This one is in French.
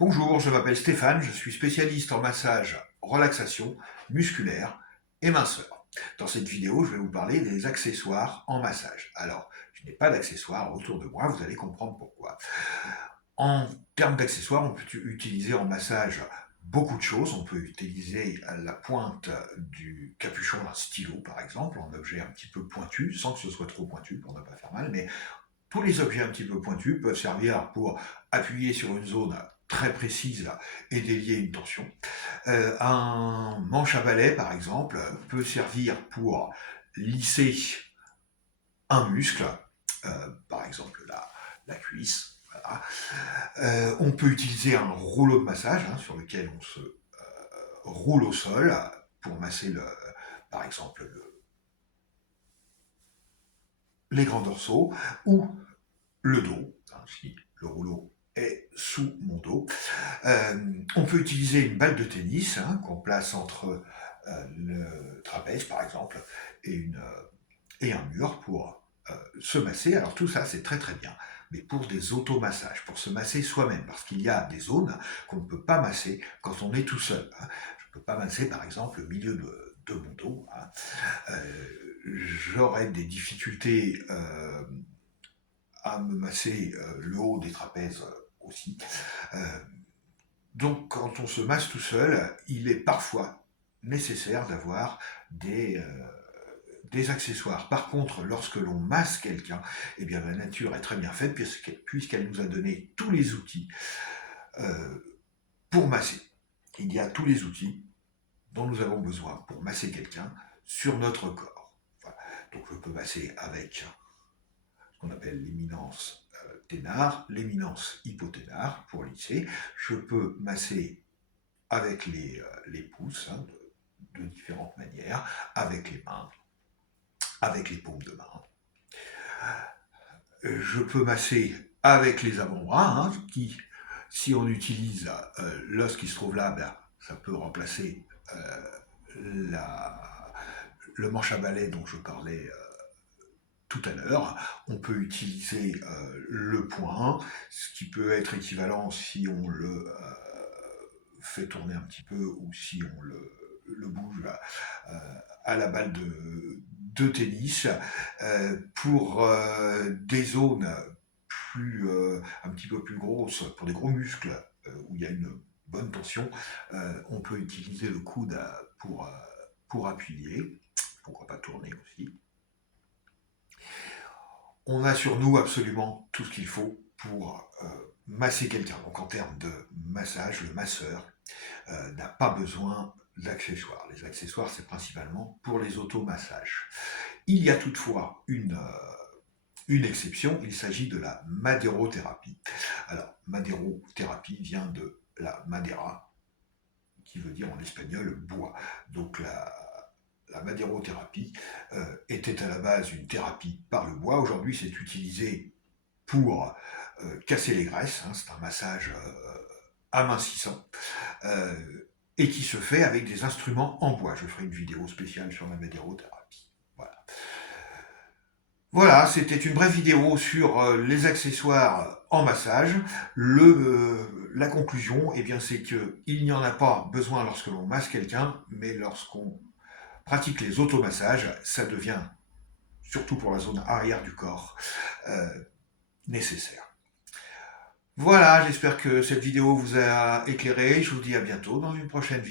Bonjour, je m'appelle Stéphane, je suis spécialiste en massage, relaxation, musculaire et minceur. Dans cette vidéo, je vais vous parler des accessoires en massage. Alors, je n'ai pas d'accessoires autour de moi, vous allez comprendre pourquoi. En termes d'accessoires, on peut utiliser en massage beaucoup de choses. On peut utiliser la pointe du capuchon d'un stylo, par exemple, en objet un petit peu pointu, sans que ce soit trop pointu pour ne pas faire mal, mais tous les objets un petit peu pointus peuvent servir pour appuyer sur une zone très précise et délier une tension. Un manche à balai, par exemple, peut servir pour lisser un muscle, par exemple la cuisse. Voilà. On peut utiliser un rouleau de massage sur lequel on se roule au sol pour masser, par exemple, les grands dorsaux ou le dos, si le rouleau est sous mon dos. On peut utiliser une balle de tennis qu'on place entre le trapèze, par exemple, et un mur pour se masser. Alors tout ça, c'est très très bien, mais pour des automassages, pour se masser soi-même, parce qu'il y a des zones qu'on ne peut pas masser quand on est tout seul. Je ne peux pas masser, par exemple, le milieu de mon dos. J'aurais des difficultés à me masser le haut des trapèzes aussi. Donc quand on se masse tout seul, il est parfois nécessaire d'avoir des accessoires. Par contre, lorsque l'on masse quelqu'un, eh bien la nature est très bien faite puisqu'elle nous a donné tous les outils pour masser. Il y a tous les outils dont nous avons besoin pour masser quelqu'un sur notre corps. Voilà. Donc je peux masser avec qu'on appelle l'éminence ténare, l'éminence hypoténare pour lisser. Je peux masser avec les pouces de différentes manières, avec les mains, avec les paumes de main. Je peux masser avec les avant-bras, qui, si on utilise l'os qui se trouve là, ben, ça peut remplacer le manche à balai dont je parlais tout à l'heure. On peut utiliser le poing, ce qui peut être équivalent si on le fait tourner un petit peu ou si on le bouge à la balle de tennis. Pour des zones un petit peu plus grosses, pour des gros muscles où il y a une bonne tension, on peut utiliser le coude pour appuyer, pourquoi pas tourner aussi. On a sur nous absolument tout ce qu'il faut pour masser quelqu'un. Donc en termes de massage, le masseur n'a pas besoin d'accessoires. Les accessoires, c'est principalement pour les automassages. Il y a toutefois une exception, il s'agit de la madérothérapie. Alors, madérothérapie vient de la madera, qui veut dire en espagnol bois. Donc la madérothérapie était à la base une thérapie par le bois. Aujourd'hui, c'est utilisé pour casser les graisses. C'est un massage amincissant et qui se fait avec des instruments en bois. Je ferai une vidéo spéciale sur la madérothérapie. Voilà, c'était une brève vidéo sur les accessoires en massage. La conclusion, eh bien, c'est qu'il n'y en a pas besoin lorsque l'on masse quelqu'un, mais lorsqu'on pratique les automassages, ça devient, surtout pour la zone arrière du corps, nécessaire. Voilà, j'espère que cette vidéo vous a éclairé. Je vous dis à bientôt dans une prochaine vidéo.